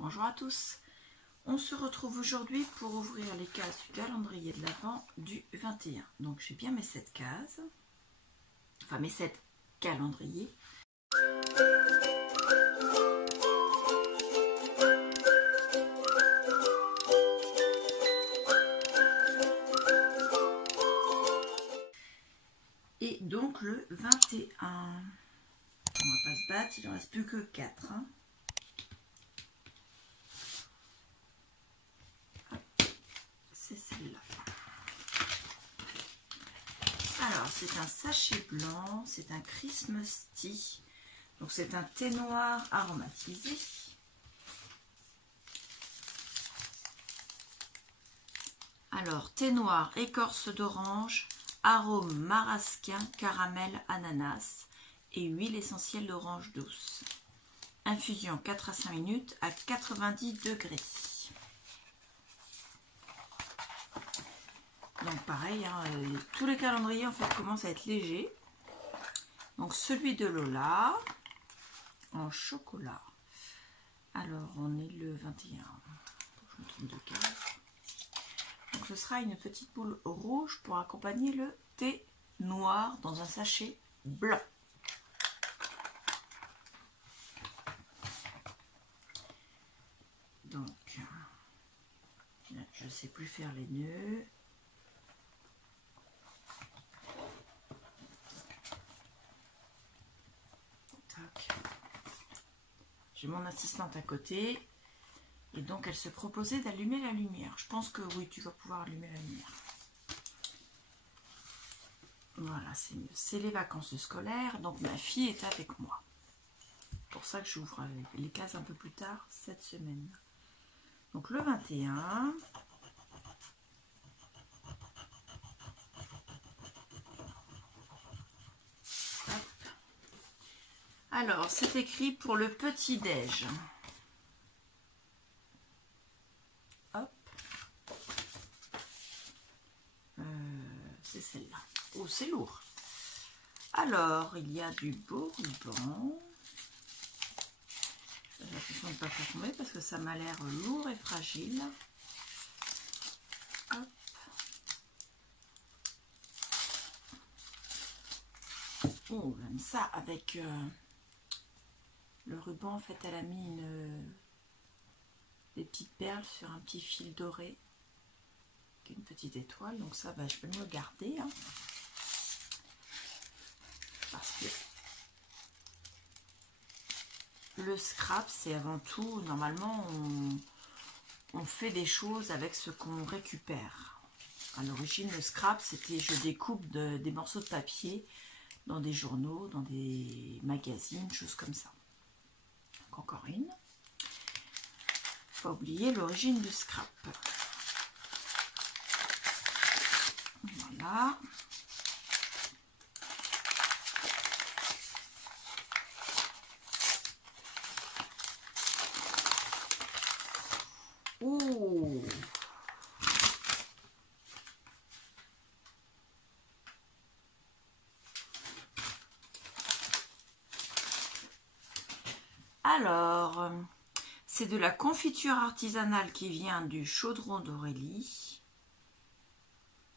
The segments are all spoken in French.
Bonjour à tous, on se retrouve aujourd'hui pour ouvrir les cases du calendrier de l'Avent du 21. Donc j'ai bien mes 7 cases, enfin mes 7 calendriers. Et donc le 21, on va pas se battre, il n'en reste plus que 4. Hein. C'est celle-là. Alors c'est un sachet blanc, c'est un Christmas tea, donc c'est un thé noir aromatisé. Alors thé noir, écorce d'orange, arôme marasquin, caramel, ananas et huile essentielle d'orange douce. Infusion 4 à 5 minutes à 90 degrés. Donc pareil, hein, tous les calendriers en fait commencent à être légers. Donc celui de Lola en chocolat. Alors on est le 21. Je me trompe de case. Donc ce sera une petite boule rouge pour accompagner le thé noir dans un sachet blanc. Donc je ne sais plus faire les nœuds. J'ai mon assistante à côté et donc elle se proposait d'allumer la lumière. Je pense que oui, tu vas pouvoir allumer la lumière. Voilà, c'est mieux. C'est les vacances scolaires, donc ma fille est avec moi. C'est pour ça que j'ouvre les cases un peu plus tard cette semaine. Donc le 21. Alors, c'est écrit pour le petit-déj. Hop. C'est celle-là. Oh, c'est lourd. Alors, il y a du beau ruban. J'ai l'impression de ne pas faire tomber parce que ça m'a l'air lourd et fragile. Hop. Oh, j'aime ça avec... le ruban, en fait, elle a mis des petites perles sur un petit fil doré. Une petite étoile. Donc ça, je peux me le garder. Hein, parce que le scrap, c'est avant tout, normalement, on fait des choses avec ce qu'on récupère. À l'origine, le scrap, c'était je découpe des morceaux de papier dans des journaux, dans des magazines, choses comme ça. Encore une. Pas oublier l'origine du scrap. Voilà. Oh. Alors, c'est de la confiture artisanale qui vient du chaudron d'Aurélie.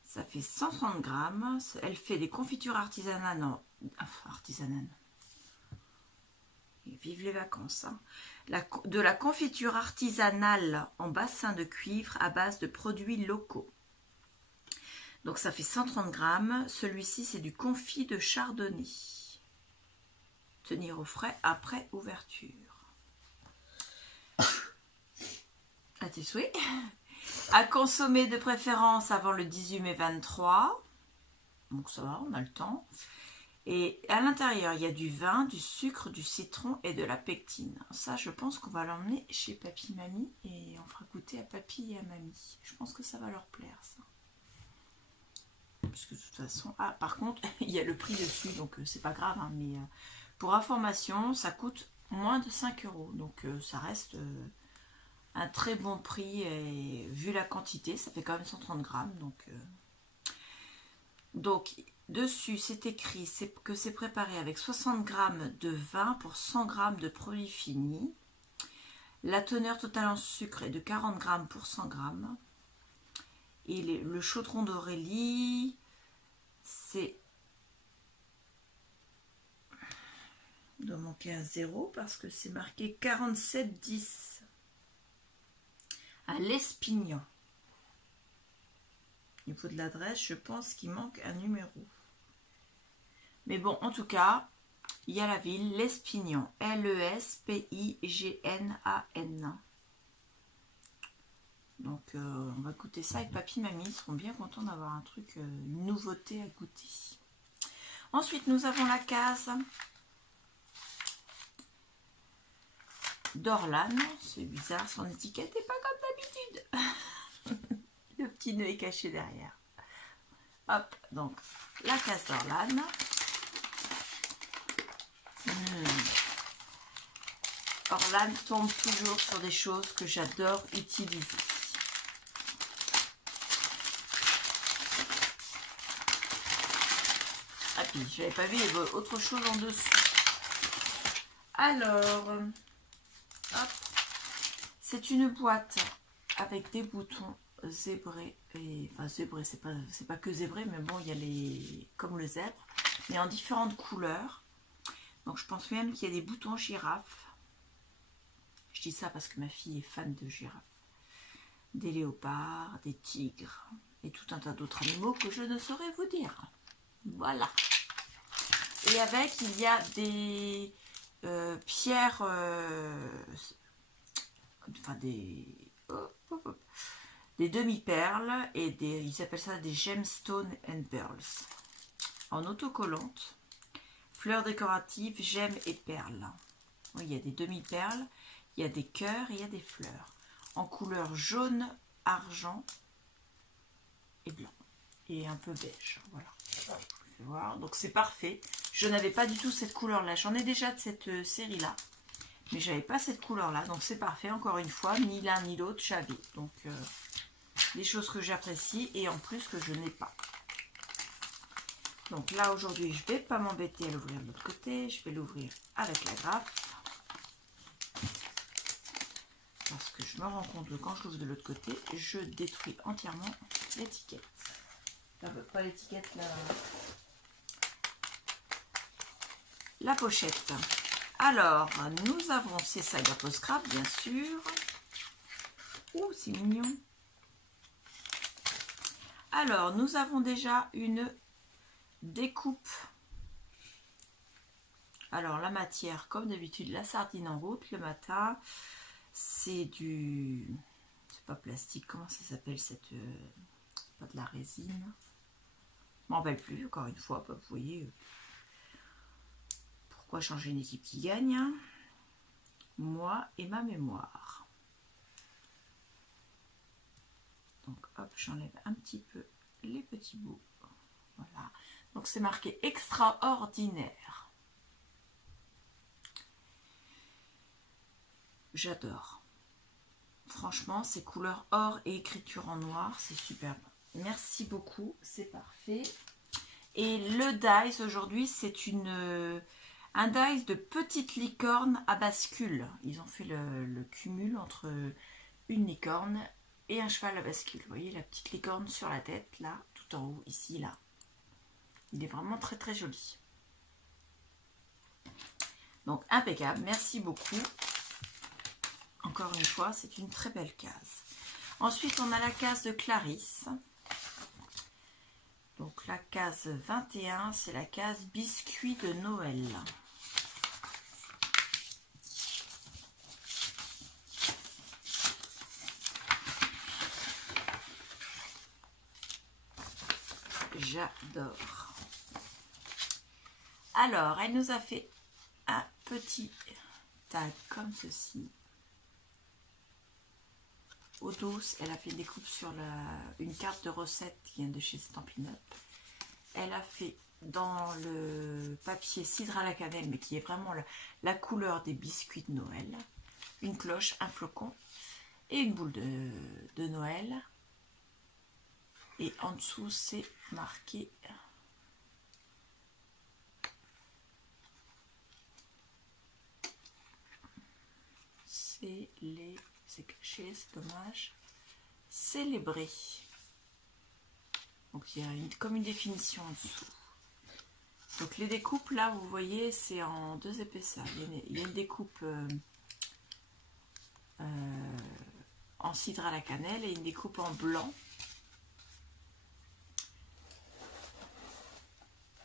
Ça fait 130 grammes. Elle fait des confitures artisanales. Non, artisanales. Et vive les vacances. Hein. De la confiture artisanale en bassin de cuivre à base de produits locaux. Donc ça fait 130 grammes. Celui-ci, c'est du confit de chardonnay. Tenir au frais après ouverture. À tes souhaits. À consommer de préférence avant le 18 mai 23. Donc ça va, on a le temps. Et à l'intérieur, il y a du vin, du sucre, du citron et de la pectine. Ça, je pense qu'on va l'emmener chez papy, mamie. Et on fera goûter à papy et à mamie. Je pense que ça va leur plaire, ça. Parce que de toute façon... Ah, par contre, il y a le prix dessus, donc c'est pas grave. Hein, mais pour information, ça coûte moins de 5 €. Donc ça reste... un très bon prix et vu la quantité, ça fait quand même 130 grammes. Donc dessus, c'est écrit que c'est préparé avec 60 grammes de vin pour 100 grammes de produits finis. La teneur totale en sucre est de 40 grammes pour 100 grammes. Et le chaudron d'Aurélie, c'est... Il doit manquer un 0 parce que c'est marqué 47,10 à l'Espignan. Au niveau de l'adresse, je pense qu'il manque un numéro. Mais bon, en tout cas, il y a la ville, l'Espignan. L-E-S-P-I-G-N-A-N. Donc, on va goûter ça avec papy et mamie. Ils seront bien contents d'avoir un truc, une nouveauté à goûter. Ensuite, nous avons la case d'Orlan. C'est bizarre, son étiquette n'est pas comme d'habitude. Le petit nœud est caché derrière. Hop, donc la case d'Orlan. Orlan tombe toujours sur des choses que j'adore utiliser. Ah puis j'avais pas vu, il y avait autre chose en dessous. Alors, hop, c'est une boîte avec des boutons zébrés. Et, enfin zébrés, c'est pas que zébré, mais bon, il y a les comme le zèbre, mais en différentes couleurs. Donc je pense même qu'il y a des boutons girafes. Je dis ça parce que ma fille est fan de girafes. Des léopards, des tigres et tout un tas d'autres animaux que je ne saurais vous dire. Voilà. Et avec, il y a des pierres, enfin des demi-perles et ils appellent ça des gemstones and pearls. En autocollante, fleurs décoratives, gemmes et perles. Oui, il y a des demi-perles, il y a des cœurs et il y a des fleurs. En couleur jaune, argent et blanc. Et un peu beige. Voilà. Voir. Donc c'est parfait. Je n'avais pas du tout cette couleur là. J'en ai déjà de cette série là. Mais j'avais pas cette couleur là. Donc c'est parfait. Encore une fois, ni l'un ni l'autre j'avais. Donc des choses que j'apprécie et en plus que je n'ai pas. Donc là aujourd'hui je vais pas m'embêter à l'ouvrir de l'autre côté. Je vais l'ouvrir avec la grappe. Parce que je me rends compte que quand je l'ouvre de l'autre côté, je détruis entièrement l'étiquette. Pas l'étiquette, la pochette. Alors, nous avons ces sagas post-scrap, bien sûr. Ouh, c'est mignon. Alors, nous avons déjà une découpe. Alors, la matière, comme d'habitude, la sardine en route le matin. C'est du... C'est pas plastique, comment ça s'appelle cette... pas de la résine. Je m'en rappelle plus, encore une fois, vous voyez... Pourquoi changer une équipe qui gagne, hein? Moi et ma mémoire. Donc hop, j'enlève un petit peu les petits bouts. Voilà. Donc c'est marqué extraordinaire. J'adore. Franchement, ces couleurs or et écriture en noir, c'est superbe. Merci beaucoup, c'est parfait. Et le dice aujourd'hui, c'est un dice de petite licorne à bascule. Ils ont fait le cumul entre une licorne et un cheval à bascule. Vous voyez la petite licorne sur la tête, là, tout en haut, ici, là. Il est vraiment très très joli. Donc impeccable, merci beaucoup. Encore une fois, c'est une très belle case. Ensuite, on a la case de Clarisse. Donc la case 21, c'est la case biscuit de Noël. J'adore. Alors, elle nous a fait un petit tag comme ceci. Eau douce, elle a fait des coupes sur une carte de recette qui vient de chez Stampin' Up. Elle a fait dans le papier cidre à la cannelle, mais qui est vraiment la couleur des biscuits de Noël. Une cloche, un flocon et une boule de Noël. Et en dessous, c'est marqué... c'est caché, c'est dommage. Célébrer. Donc il y a comme une définition en dessous. Donc les découpes là, vous voyez, c'est en 2 épaisseurs. Il y a une découpe en cidre à la cannelle et une découpe en blanc.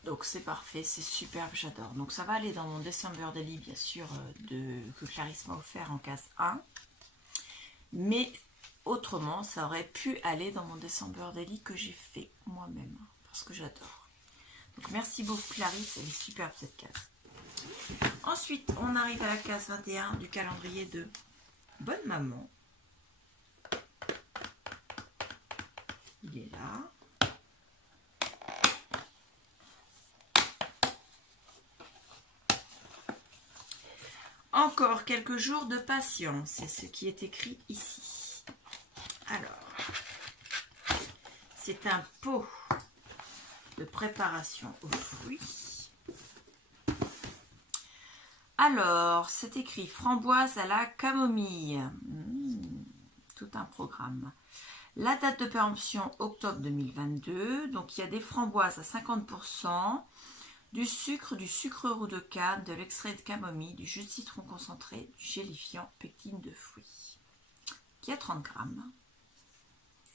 Donc c'est parfait, c'est superbe, j'adore. Donc ça va aller dans mon December Daily, bien sûr, que Clarisse m'a offert en case 1. Mais autrement, ça aurait pu aller dans mon December Daily que j'ai fait moi-même, parce que j'adore. Donc merci beaucoup Clarisse, elle est superbe cette case. Ensuite, on arrive à la case 21 du calendrier de Bonne Maman. Il est là. Encore quelques jours de patience, c'est ce qui est écrit ici. Alors, c'est un pot de préparation aux fruits. Alors, c'est écrit framboise à la camomille. Tout un programme. La date de péremption, octobre 2022. Donc, il y a des framboises à 50%. Du sucre roux de canne, de l'extrait de camomille, du jus de citron concentré, du gélifiant, pectine de fruits, qui a 30 grammes.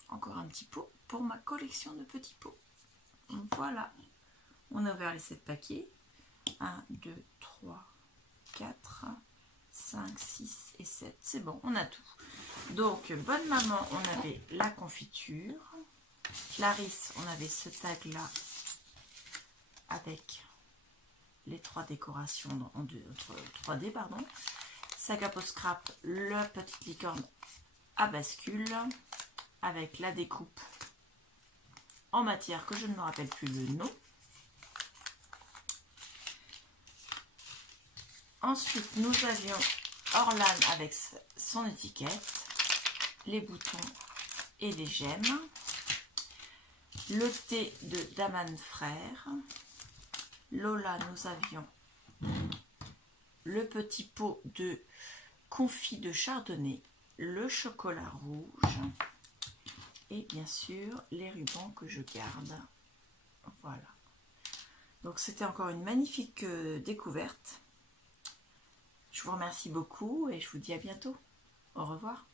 Encore un petit pot pour ma collection de petits pots. Voilà, on a ouvert les 7 paquets. 1, 2, 3, 4, 5, 6 et 7. C'est bon, on a tout. Donc, Bonne Maman, on avait la confiture. Clarisse, on avait ce tag-là avec les 3 décorations en 3D, pardon. Sac à peau scrap, la petite licorne à bascule avec la découpe en matière que je ne me rappelle plus le nom. Ensuite, nous avions Orlan avec son étiquette, les boutons et les gemmes. Le thé de Daman Frère. Lola, nous avions le petit pot de confit de chardonnay, le chocolat rouge et bien sûr les rubans que je garde. Voilà. Donc c'était encore une magnifique découverte. Je vous remercie beaucoup et je vous dis à bientôt. Au revoir.